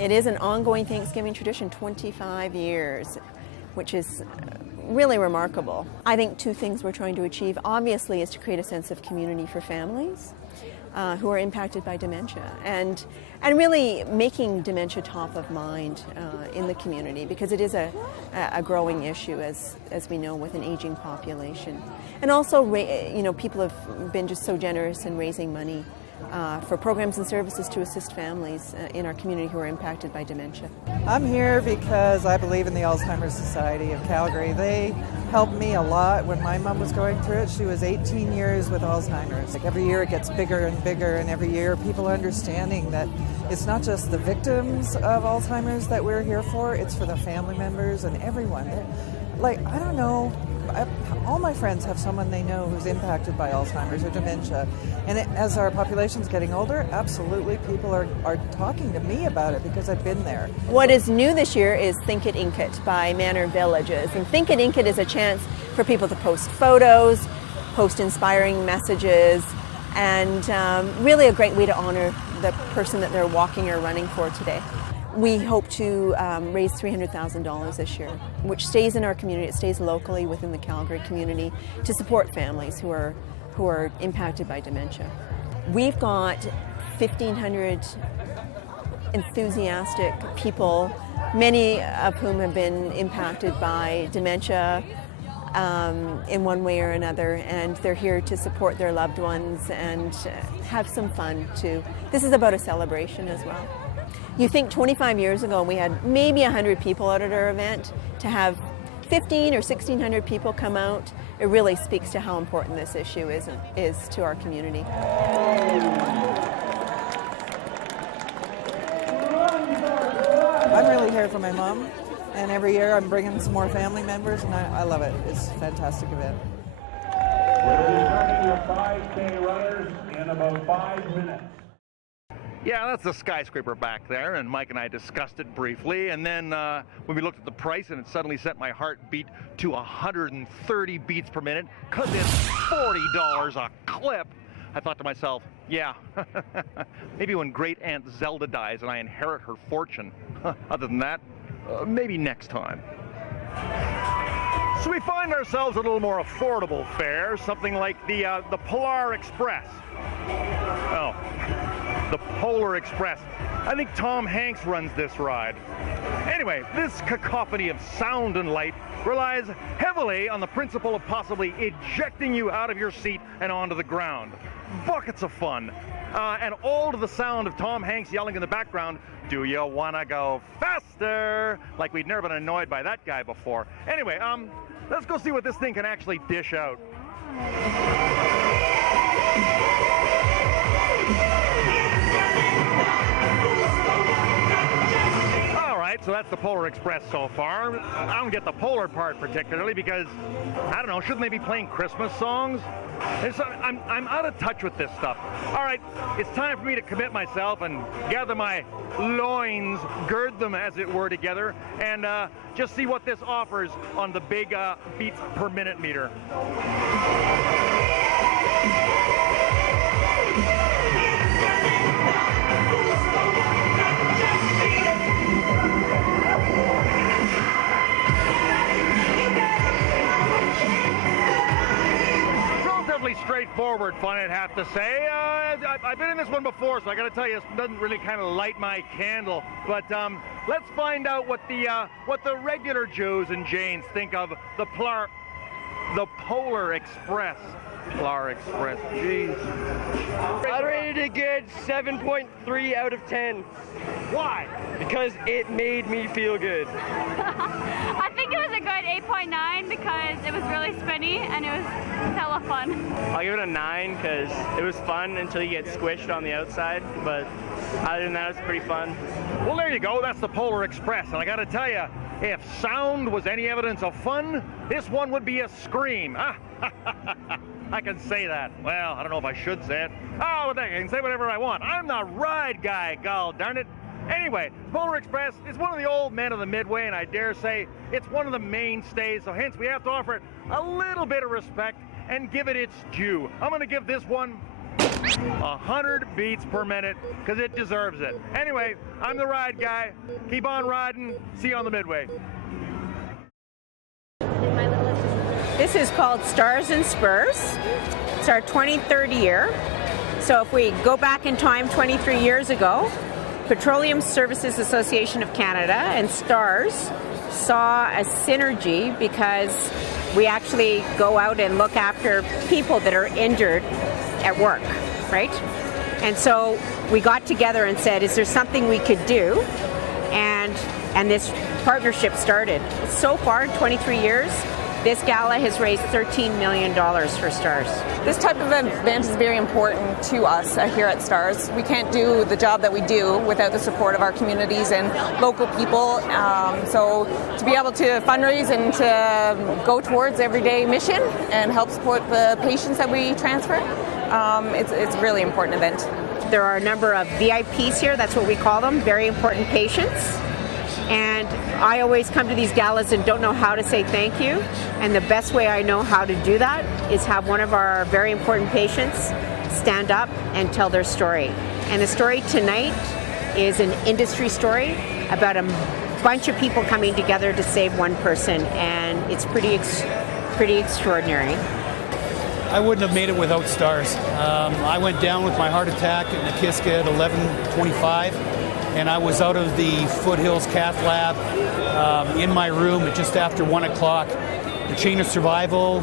It is an ongoing Thanksgiving tradition, 25 years, which is really remarkable. I think two things we're trying to achieve, obviously, is to create a sense of community for families who are impacted by dementia, and really making dementia top of mind in the community, because it is a growing issue, as we know, with an aging population. And also, people have been just so generous in raising money for programs and services to assist families in our community who are impacted by dementia. I'm here because I believe in the Alzheimer's Society of Calgary. They helped me a lot when my mom was going through it. She was 18 years with Alzheimer's. Like, every year it gets bigger and bigger, and every year people are understanding that it's not just the victims of Alzheimer's that we're here for, it's for the family members and everyone. Like, I don't know, all my friends have someone they know who's impacted by Alzheimer's or dementia. And as our population's getting older, absolutely people are talking to me about it because I've been there. What is new this year is Think It, Ink It by Manor Villages. And Think It, Ink It is a chance for people to post photos, post inspiring messages, and really a great way to honor the person that they're walking or running for today. We hope to raise $300,000 this year, which stays in our community. It stays locally within the Calgary community to support families who are impacted by dementia. We've got 1,500 enthusiastic people, many of whom have been impacted by dementia in one way or another, and they're here to support their loved ones and have some fun too. This is about a celebration as well. You think 25 years ago we had maybe 100 people out at our event. To have 15 or 1,600 people come out, it really speaks to how important this issue is to our community. I'm really here for my mom, and every year I'm bringing some more family members, and I love it. It's a fantastic event. We'll be starting your 5K runners in about 5 minutes. Yeah, that's the skyscraper back there, and Mike and I discussed it briefly, and then when we looked at the price, and it suddenly sent my heartbeat to 130 beats per minute, because it's $40 a clip. I thought to myself, yeah, maybe when great Aunt Zelda dies and I inherit her fortune. Other than that, maybe next time. So we find ourselves a little more affordable fare, something like the Polar Express. Oh, the Polar Express. I think Tom Hanks runs this ride. Anyway, this cacophony of sound and light relies heavily on the principle of possibly ejecting you out of your seat and onto the ground. Buckets of fun. And all to the sound of Tom Hanks yelling in the background, "Do you wanna go faster?" Like we'd never been annoyed by that guy before. Anyway, let's go see what this thing can actually dish out. So that's the Polar Express so far. I don't get the Polar part particularly because, I don't know, shouldn't they be playing Christmas songs? I'm out of touch with this stuff. All right, it's time for me to commit myself and gather my loins, gird them as it were together, and just see what this offers on the big beats per minute meter. Straightforward fun, I'd have to say. I've been in this one before, so I got to tell you, it doesn't really kind of light my candle. But let's find out what the regular Joes and Janes think of the Polar Express. Polar Express, jeez. I rated it good, 7.3 out of 10. Why? Because it made me feel good. I think it was a good 8.9 because it was really spinny and it was hella fun. I'll give it a 9 because it was fun until you get squished on the outside, but other than that, it's pretty fun. Well, there you go. That's the Polar Express, and I got to tell you, if sound was any evidence of fun, this one would be a scream. I can say that. Well, I don't know if I should say it. Oh, I can say whatever I want. I'm the ride guy, gol darn it. Anyway, Polar Express is one of the old men of the Midway, and I dare say it's one of the mainstays, so hence we have to offer it a little bit of respect and give it its due. I'm going to give this one 100 beats per minute, because it deserves it. Anyway, I'm the ride guy. Keep on riding. See you on the Midway. This is called Stars and Spurs. It's our 23rd year. So if we go back in time 23 years ago, Petroleum Services Association of Canada and STARS saw a synergy because we actually go out and look after people that are injured at work, right? And so we got together and said, is there something we could do? And this partnership started. So far, in 23 years, this gala has raised $13 million for STARS. This type of event is very important to us here at STARS. We can't do the job that we do without the support of our communities and local people. So to be able to fundraise and to go towards everyday mission and help support the patients that we transfer, it's a really important event. There are a number of VIPs here, that's what we call them, very important patients. And I always come to these galas and don't know how to say thank you. And the best way I know how to do that is have one of our very important patients stand up and tell their story. And the story tonight is an industry story about a bunch of people coming together to save one person. And it's pretty extraordinary. I wouldn't have made it without STARS. I went down with my heart attack in Nakiska at 11:25. And I was out of the Foothills Cath Lab in my room at just after 1 o'clock. The chain of survival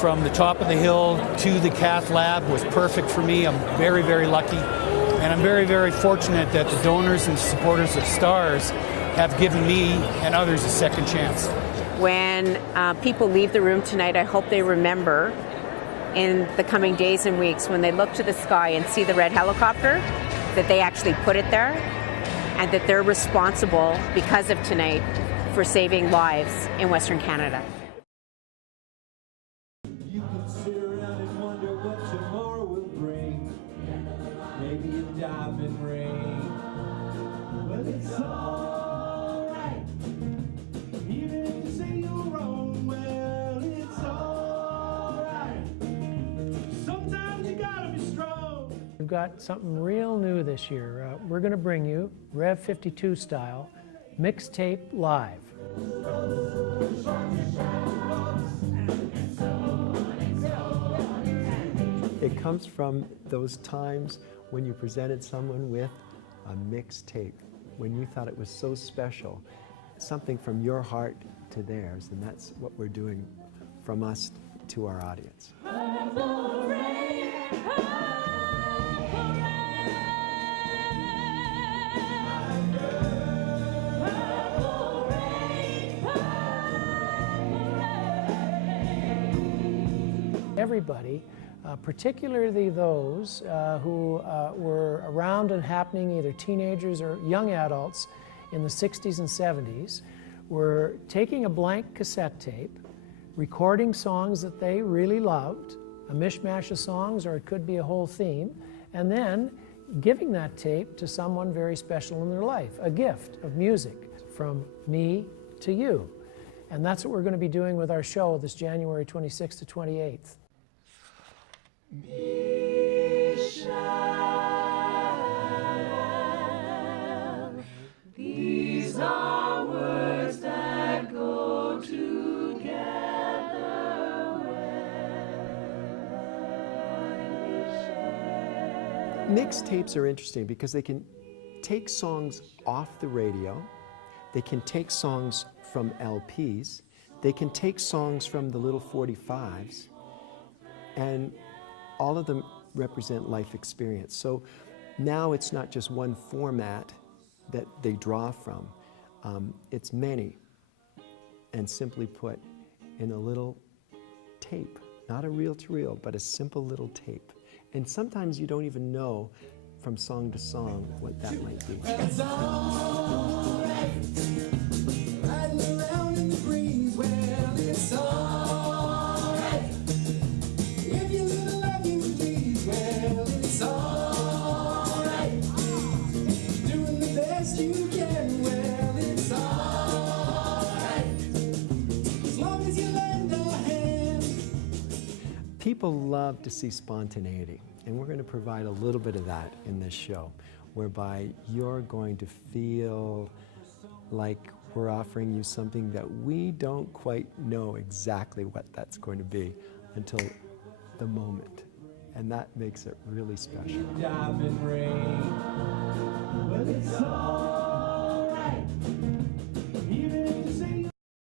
from the top of the hill to the Cath Lab was perfect for me. I'm very, very lucky. And I'm very, very fortunate that the donors and supporters of STARS have given me and others a second chance. When people leave the room tonight, I hope they remember in the coming days and weeks when they look to the sky and see the red helicopter, that they actually put it there, and that they're responsible, because of tonight, for saving lives in Western Canada. You can sit around and wonder what tomorrow will bring. Maybe a diamond ring. Well, it's all right. Even if you say you're wrong, well, it's all right. Sometimes you gotta be strong. We've got something real new this year. We're going to bring you Rev 52 style mixtape live. It comes from those times when you presented someone with a mixtape, when you thought it was so special, something from your heart to theirs, and that's what we're doing from us to our audience. Everybody, particularly those who were around and happening, either teenagers or young adults in the 60s and 70s, were taking a blank cassette tape, recording songs that they really loved, a mishmash of songs, or it could be a whole theme, and then giving that tape to someone very special in their life, a gift of music from me to you. And that's what we're going to be doing with our show this January 26th to 28th. These are words that go together Mixtapes are interesting because they can take songs off the radio, they can take songs from LPs, they can take songs from the little 45s, and all of them represent life experience. So now it's not just one format that they draw from, it's many, and simply put in a little tape, not a reel-to-reel, but a simple little tape. And sometimes you don't even know from song to song what that might be. It's all right. Riding around in the breeze, well, it's all right. If you little love you please, well, it's all right. Doing the best you can, well, it's all right. As long as you lend a hand. People love to see spontaneity. And we're going to provide a little bit of that in this show, whereby you're going to feel like we're offering you something that we don't quite know exactly what that's going to be until the moment. And that makes it really special. Diamond ring, well, it's all right.